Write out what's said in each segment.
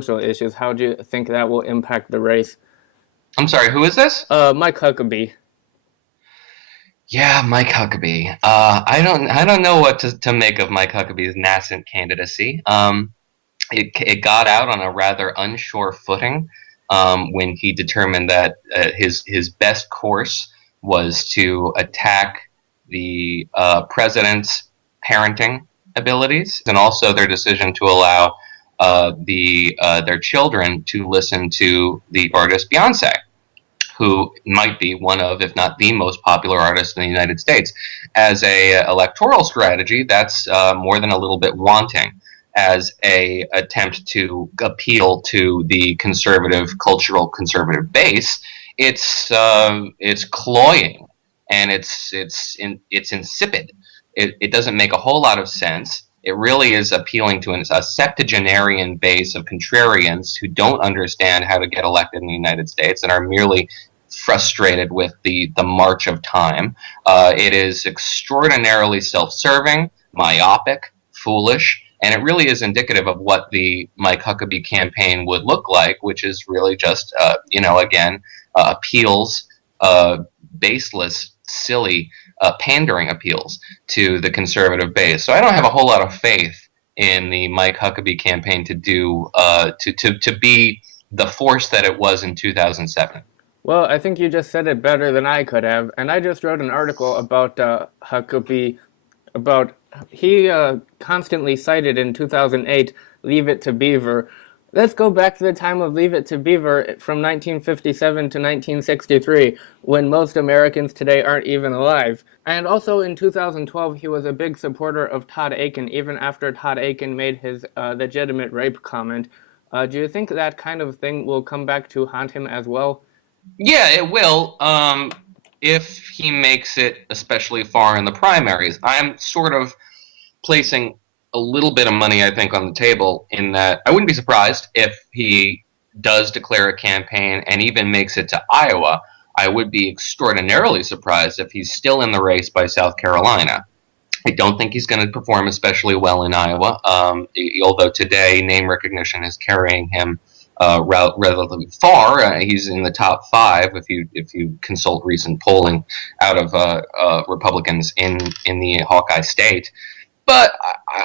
social issues. How do you think that will impact the race? I'm sorry, who is this? Mike Huckabee. Yeah, Mike Huckabee. I don't know what to make of Mike Huckabee's nascent candidacy. It got out on a rather unsure footing when he determined that his best course was to attack the president's parenting abilities and also their decision to allow their children to listen to the artist Beyonce, who might be one of, if not the most popular artist in the United States. As a electoral strategy, that's more than a little bit wanting. As a attempt to appeal to the conservative base, it's cloying and it's insipid. It doesn't make a whole lot of sense. It really is appealing to a septuagenarian base of contrarians who don't understand how to get elected in the United States and are merely frustrated with the march of time. It is extraordinarily self-serving, myopic, foolish, and it really is indicative of what the Mike Huckabee campaign would look like, which is really just, again, appeals, baseless, silly, pandering appeals to the conservative base. So I don't have a whole lot of faith in the Mike Huckabee campaign to do to be the force that it was in 2007. Well, I think you just said it better than I could have, and I just wrote an article about Huckabee. About he constantly cited in 2008, "Leave It to Beaver." Let's go back to the time of Leave It to Beaver from 1957 to 1963, when most Americans today aren't even alive. And also in 2012, he was a big supporter of Todd Akin, even after Todd Akin made his legitimate rape comment. Do you think that kind of thing will come back to haunt him as well? Yeah, it will. If he makes it especially far in the primaries, I'm sort of placing a little bit of money, I think, on the table in that I wouldn't be surprised if he does declare a campaign and even makes it to Iowa. I would be extraordinarily surprised if he's still in the race by South Carolina. I don't think he's going to perform especially well in Iowa, although today name recognition is carrying him relatively far. He's in the top five if you consult recent polling out of Republicans in the Hawkeye state. But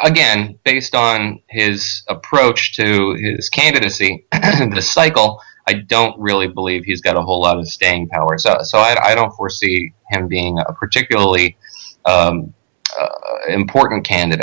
again, based on his approach to his candidacy, the cycle, I don't really believe he's got a whole lot of staying power. So I don't foresee him being a particularly important candidate.